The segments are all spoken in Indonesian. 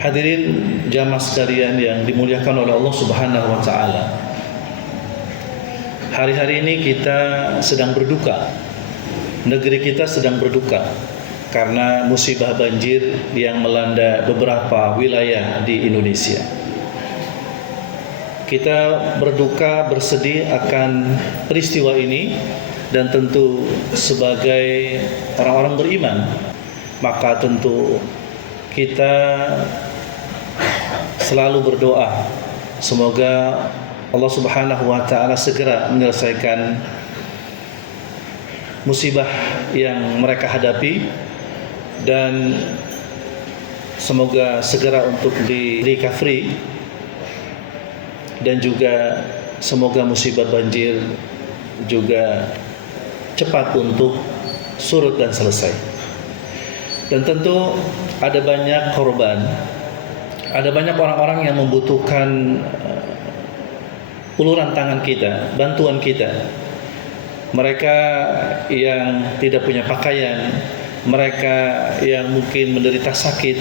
Hadirin jamaah sekalian yang dimuliakan oleh Allah Subhanahu wa taala. Hari-hari ini kita sedang berduka. Negeri kita sedang berduka karena musibah banjir yang melanda beberapa wilayah di Indonesia. Kita berduka, bersedih akan peristiwa ini, dan tentu sebagai orang-orang beriman, maka tentu kita selalu berdoa semoga Allah Subhanahu wa taala segera menyelesaikan musibah yang mereka hadapi, dan semoga segera untuk di recovery, dan juga semoga musibah banjir juga cepat untuk surut dan selesai. Dan tentu ada banyak korban, ada banyak orang-orang yang membutuhkan uluran tangan kita, bantuan kita. Mereka yang tidak punya pakaian, mereka yang mungkin menderita sakit,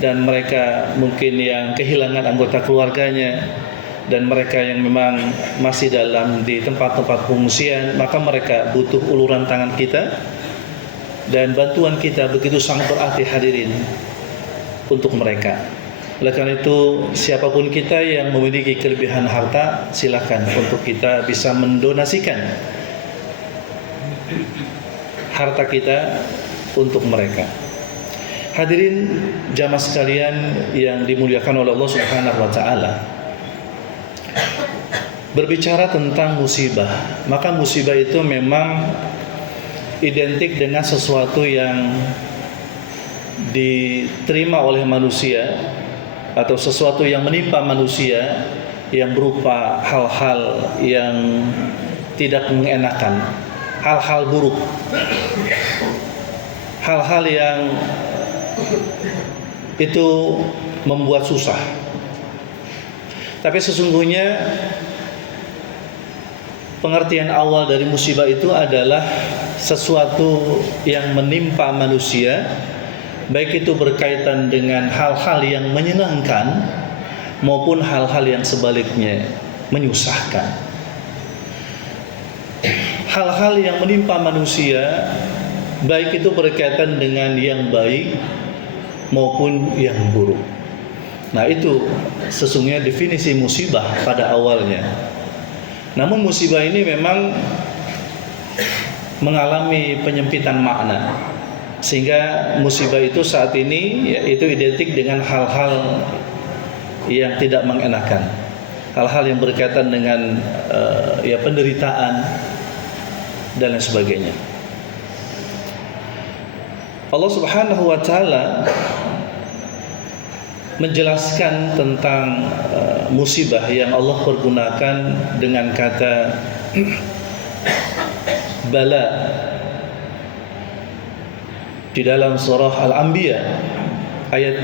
dan mereka mungkin yang kehilangan anggota keluarganya, dan mereka yang memang masih di tempat-tempat pengungsian, maka mereka butuh uluran tangan kita, dan bantuan kita begitu sangat berarti hadirin untuk mereka. Oleh karena itu, siapapun kita yang memiliki kelebihan harta, silakan untuk kita bisa mendonasikan harta kita untuk mereka. Hadirin jamaah sekalian yang dimuliakan oleh Allah Subhanahu wa taala. Berbicara tentang musibah, maka musibah itu memang identik dengan sesuatu yang diterima oleh manusia, atau sesuatu yang menimpa manusia yang berupa hal-hal yang tidak mengenakan, hal-hal buruk, hal-hal yang itu membuat susah. Tapi sesungguhnya pengertian awal dari musibah itu adalah sesuatu yang menimpa manusia, baik itu berkaitan dengan hal-hal yang menyenangkan maupun hal-hal yang sebaliknya menyusahkan. Hal-hal yang menimpa manusia, baik itu berkaitan dengan yang baik maupun yang buruk. Nah, itu sesungguhnya definisi musibah pada awalnya. Namun musibah ini memang mengalami penyempitan makna, sehingga musibah itu saat ini itu identik dengan hal-hal yang tidak mengenakan, hal-hal yang berkaitan dengan penderitaan dan lain sebagainya. Allah Subhanahu wa taala menjelaskan tentang musibah yang Allah pergunakan dengan kata bala di dalam surah Al-Anbiya ayat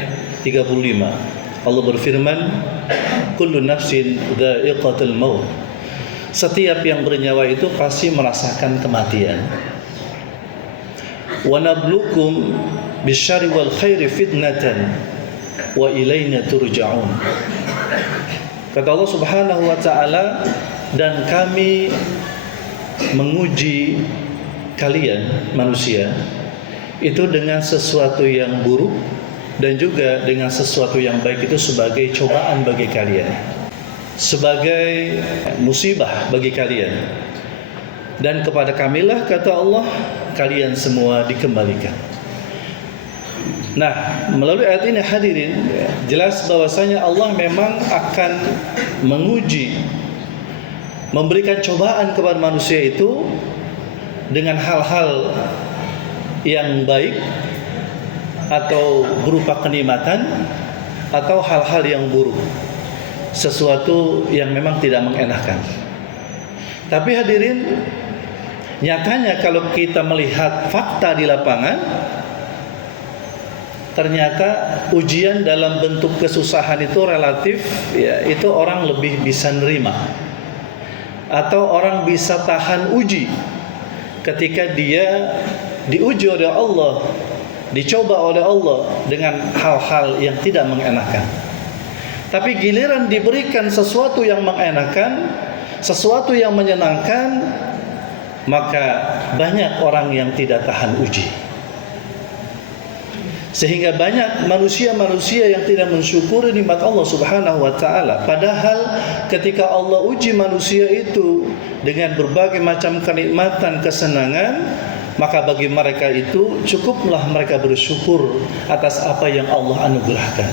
35. Allah berfirman, kullu nafsin dha'iqatul maut. Setiap yang bernyawa itu pasti merasakan kematian. Wa nabluukum bisyarri wal khairi fitnatan wa ilaina turja'un. Kata Allah Subhanahu wa taala, dan kami menguji kalian manusia itu dengan sesuatu yang buruk dan juga dengan sesuatu yang baik, itu sebagai cobaan bagi kalian, sebagai musibah bagi kalian, dan kepada kamilah, kata Allah, kalian semua dikembalikan. Nah, melalui ayat ini hadirin, jelas bahwasanya Allah memang akan menguji, memberikan cobaan kepada manusia itu dengan hal-hal yang baik atau berupa kenikmatan, atau hal-hal yang buruk, sesuatu yang memang tidak mengenakan. Tapi hadirin, nyatanya kalau kita melihat fakta di lapangan, ternyata ujian dalam bentuk kesusahan itu relatif, itu orang lebih bisa nerima, atau orang bisa tahan uji ketika dia diuji oleh Allah dicoba oleh Allah dengan hal-hal yang tidak mengenakan. Tapi giliran diberikan sesuatu yang mengenakan, sesuatu yang menyenangkan, maka banyak orang yang tidak tahan uji. Sehingga banyak manusia-manusia yang tidak mensyukuri nikmat Allah Subhanahu wa taala. Padahal ketika Allah uji manusia itu dengan berbagai macam kenikmatan, kesenangan, maka bagi mereka itu cukuplah mereka bersyukur atas apa yang Allah anugerahkan.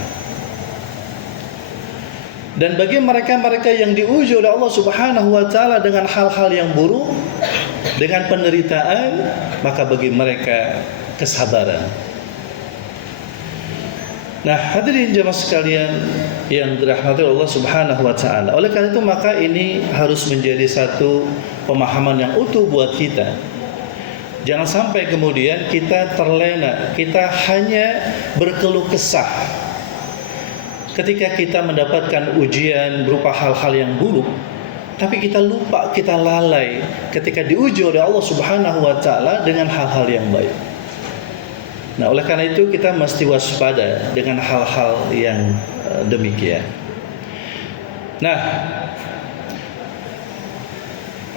Dan bagi mereka-mereka yang diuji oleh Allah Subhanahu wa taala dengan hal-hal yang buruk, dengan penderitaan, maka bagi mereka kesabaran. Nah, hadirin jemaah sekalian yang dirahmati Allah Subhanahu wa taala. Oleh karena itu maka ini harus menjadi satu pemahaman yang utuh buat kita. Jangan sampai kemudian kita terlena, kita hanya berkeluh kesah ketika kita mendapatkan ujian berupa hal-hal yang buruk, tapi kita lupa, kita lalai ketika diuji oleh Allah Subhanahu wa taala dengan hal-hal yang baik. Nah, oleh karena itu kita mesti waspada dengan hal-hal yang demikian. Nah,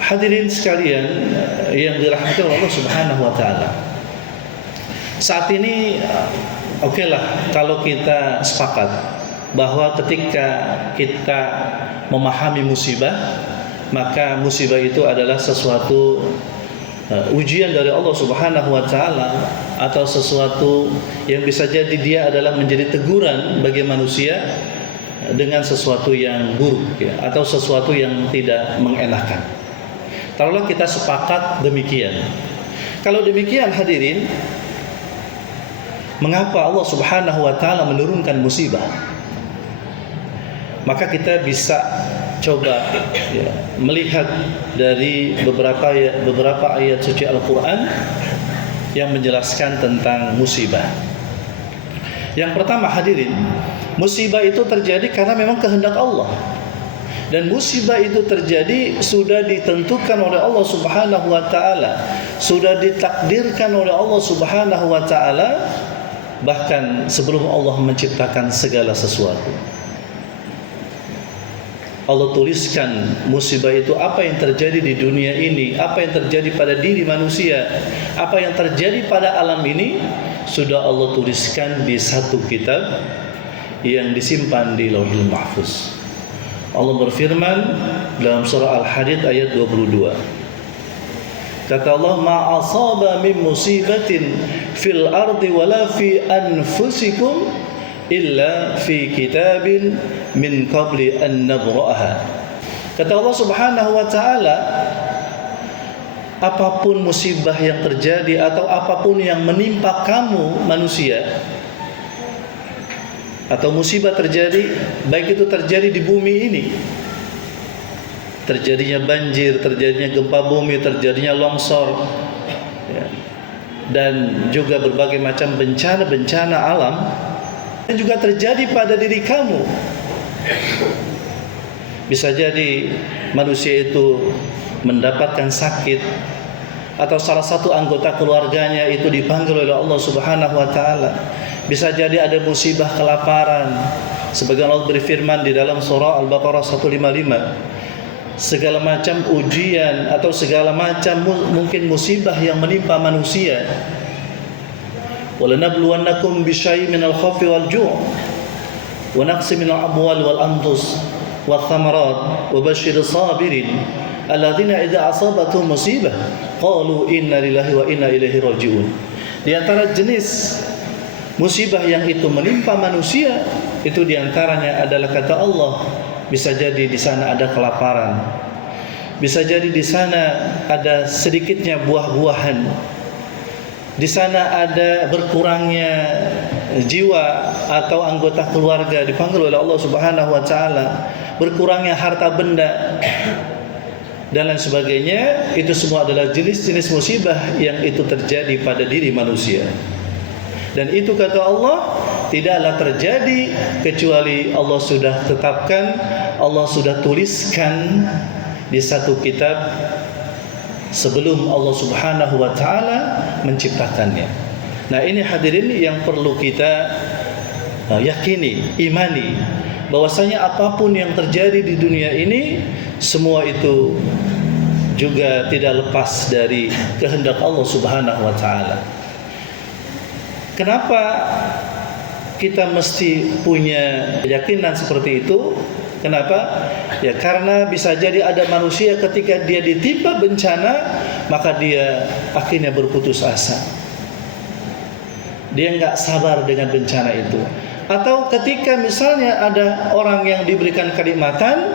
hadirin sekalian yang dirahmati Allah Subhanahu wa taala. Saat ini okelah kalau kita sepakat bahwa ketika kita memahami musibah, maka musibah itu adalah sesuatu ujian dari Allah Subhanahu wa taala, atau sesuatu yang bisa jadi dia adalah menjadi teguran bagi manusia dengan sesuatu yang buruk ya, atau sesuatu yang tidak mengenakan. Taruhlah kita sepakat demikian. Kalau demikian hadirin, mengapa Allah Subhanahu wa taala menurunkan musibah? Maka kita bisa coba ya, melihat dari beberapa ayat suci Al-Quran yang menjelaskan tentang musibah. Yang pertama hadirin, musibah itu terjadi karena memang kehendak Allah. Dan musibah itu terjadi sudah ditentukan oleh Allah Subhanahu wa taala, sudah ditakdirkan oleh Allah Subhanahu wa taala bahkan sebelum Allah menciptakan segala sesuatu. Allah tuliskan musibah itu apa yang terjadi di dunia ini, apa yang terjadi pada diri manusia, apa yang terjadi pada alam ini sudah Allah tuliskan di satu kitab yang disimpan di Lauhul Mahfuz. Allah berfirman dalam surah Al-Hadid ayat 22. Kata Allah, ma asaba min musibatin fil ardi wala fi anfusikum illa fi kitabin min qabli an nabra'aha. Kata Allah Subhanahu wa taala, apapun musibah yang terjadi atau apapun yang menimpa kamu manusia, atau musibah terjadi, baik itu terjadi di bumi ini, terjadinya banjir, terjadinya gempa bumi, terjadinya longsor ya, dan juga berbagai macam bencana-bencana alam, dan juga terjadi pada diri kamu. Bisa jadi manusia itu mendapatkan sakit, atau salah satu anggota keluarganya itu dipanggil oleh Allah Subhanahu wa taala. Bisa jadi ada musibah kelaparan. Sebagian Allah berfirman di dalam surah Al-Baqarah 155, segala macam ujian atau segala macam mungkin musibah yang menimpa manusia. وَلَنَبْلُوَنَّكُمْ بِشَيْءٍ مِنَ الْخَوْفِ وَالْجُوعِ وَنَقْصٍ مِنَ الْأَمْوَالِ وَالْأَنْفُسِ وَالثَّمَرَاتِ وَبَشِّرِ الصَّابِرِينَ الَّذِينَ إِذَا أَصَابَتْهُمْ مُصِيبَةٌ قَالُوا إِنَّا لِلَّهِ وَإِنَّا إِلَيْهِ رَاجِعُونَ. Di antara jenis musibah yang itu menimpa manusia, itu diantaranya adalah kata Allah, bisa jadi di sana ada kelaparan, bisa jadi di sana ada sedikitnya buah-buahan, di sana ada berkurangnya jiwa atau anggota keluarga dipanggil oleh Allah Subhanahu wa taala, berkurangnya harta benda dan lain sebagainya. Itu semua adalah jenis-jenis musibah yang itu terjadi pada diri manusia. Dan itu kata Allah tidaklah terjadi kecuali Allah sudah tetapkan, Allah sudah tuliskan di satu kitab sebelum Allah Subhanahu wa taala menciptakannya. Nah, ini hadirin yang perlu kita yakini, imani, bahwasanya apapun yang terjadi di dunia ini semua itu juga tidak lepas dari kehendak Allah Subhanahu wa taala. Kenapa kita mesti punya keyakinan seperti itu? Kenapa? Ya karena bisa jadi ada manusia ketika dia ditimpa bencana, maka dia akhirnya berputus asa. Dia nggak sabar dengan bencana itu. Atau ketika misalnya ada orang yang diberikan kenikmatan,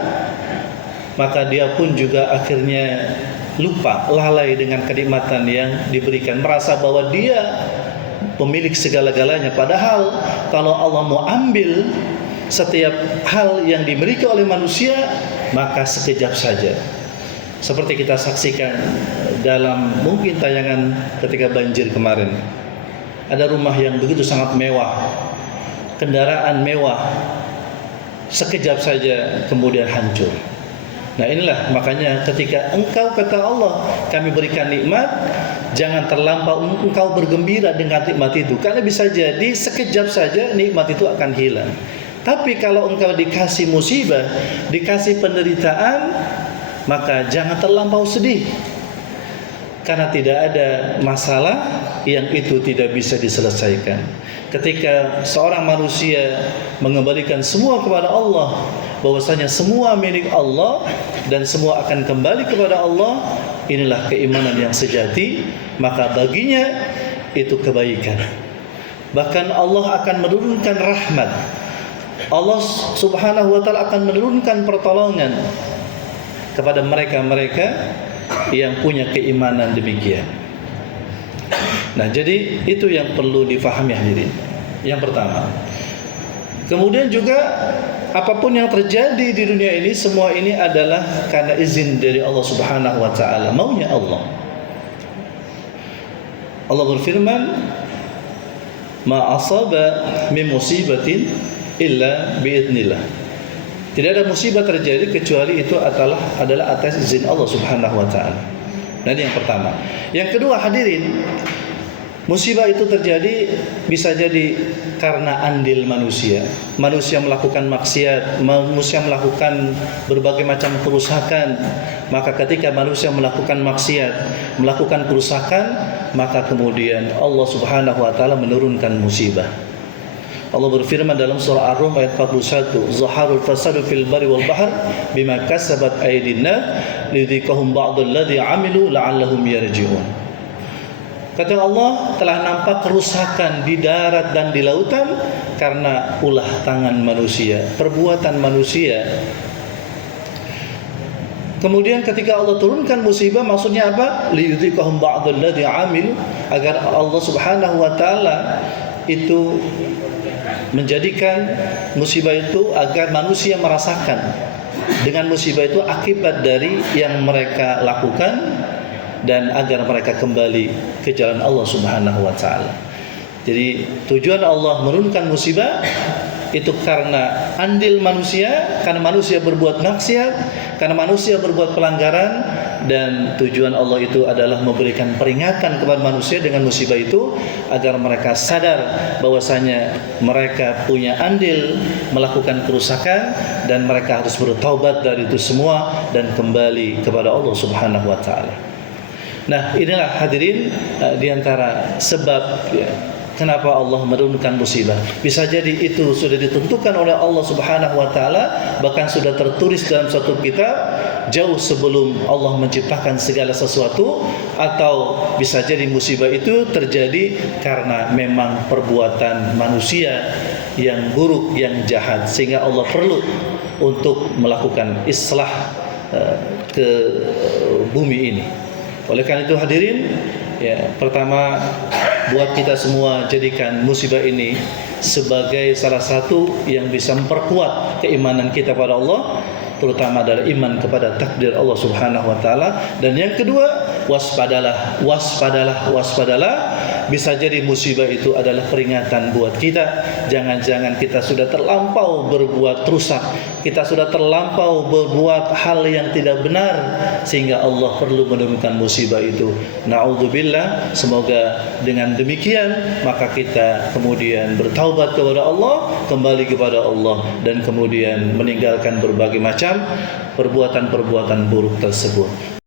maka dia pun juga akhirnya lupa, lalai dengan kenikmatan yang diberikan, merasa bahwa dia pemilik segala-galanya. Padahal kalau Allah mau ambil setiap hal yang dimiliki oleh manusia, maka sekejap saja. Seperti kita saksikan dalam mungkin tayangan ketika banjir kemarin. Ada rumah yang begitu sangat mewah, kendaraan mewah, sekejap saja kemudian hancur. Nah, inilah makanya ketika engkau, kata Allah, kami berikan nikmat, jangan terlampau engkau bergembira dengan nikmat itu, karena bisa jadi sekejap saja nikmat itu akan hilang. Tapi kalau engkau dikasih musibah, dikasih penderitaan, maka jangan terlampau sedih, karena tidak ada masalah yang itu tidak bisa diselesaikan. Ketika seorang manusia mengembalikan semua kepada Allah, bahwasanya semua milik Allah dan semua akan kembali kepada Allah, inilah keimanan yang sejati, maka baginya itu kebaikan. Bahkan Allah akan menurunkan rahmat. Allah Subhanahu wa taala akan menurunkan pertolongan kepada mereka-mereka yang punya keimanan demikian. Nah, jadi itu yang perlu difahami hadirin. Yang pertama. Kemudian juga apapun yang terjadi di dunia ini, semua ini adalah karena izin dari Allah Subhanahu wa taala, maunya Allah. Allah berfirman, "Ma asaba min musibatin illa biidznillah." Tidak ada musibah terjadi kecuali itu adalah atas izin Allah Subhanahu wa taala. Nah, ini yang pertama. Yang kedua hadirin, musibah itu terjadi bisa jadi karena andil manusia. Manusia melakukan maksiat, manusia melakukan berbagai macam kerusakan. Maka ketika manusia melakukan maksiat, melakukan kerusakan, maka kemudian Allah Subhanahu wa taala menurunkan musibah. Allah berfirman dalam surah Ar-Rum ayat 41, "Zaharul fasadu fil barri wal bahr bima kasabat aydin nas lidziqahum ba'dal ladzi 'amilu la'allahum yarji'un." Kata Allah, telah nampak kerusakan di darat dan di lautan karena ulah tangan manusia, perbuatan manusia. Kemudian ketika Allah turunkan musibah, maksudnya apa? Lidziqahum ba'dal ladzi 'amilu, agar Allah Subhanahu wa taala itu menjadikan musibah itu agar manusia merasakan dengan musibah itu akibat dari yang mereka lakukan, dan agar mereka kembali ke jalan Allah Subhanahu wa taala. Jadi tujuan Allah menurunkan musibah itu karena andil manusia, karena manusia berbuat maksiat, karena manusia berbuat pelanggaran, dan tujuan Allah itu adalah memberikan peringatan kepada manusia dengan musibah itu agar mereka sadar bahwasanya mereka punya andil melakukan kerusakan dan mereka harus bertaubat dari itu semua dan kembali kepada Allah Subhanahu wa taala. Nah, inilah hadirin diantara sebab kenapa Allah menurunkan musibah. Bisa jadi itu sudah ditentukan oleh Allah Subhanahu wa taala, bahkan sudah tertulis dalam satu kitab jauh sebelum Allah menciptakan segala sesuatu, atau bisa jadi musibah itu terjadi karena memang perbuatan manusia yang buruk, yang jahat, sehingga Allah perlu untuk melakukan islah ke bumi ini. Oleh karena itu hadirin, ya, pertama buat kita semua jadikan musibah ini sebagai salah satu yang bisa memperkuat keimanan kita pada Allah, terutama adalah iman kepada takdir Allah Subhanahu wa taala. Dan yang kedua, waspadalah bisa jadi musibah itu adalah peringatan buat kita. Jangan-jangan kita sudah terlampau berbuat rusak, kita sudah terlampau berbuat hal yang tidak benar, sehingga Allah perlu menurunkan musibah itu. Na'udzubillah. Semoga dengan demikian maka kita kemudian bertaubat kepada Allah, kembali kepada Allah, dan kemudian meninggalkan berbagai macam perbuatan-perbuatan buruk tersebut.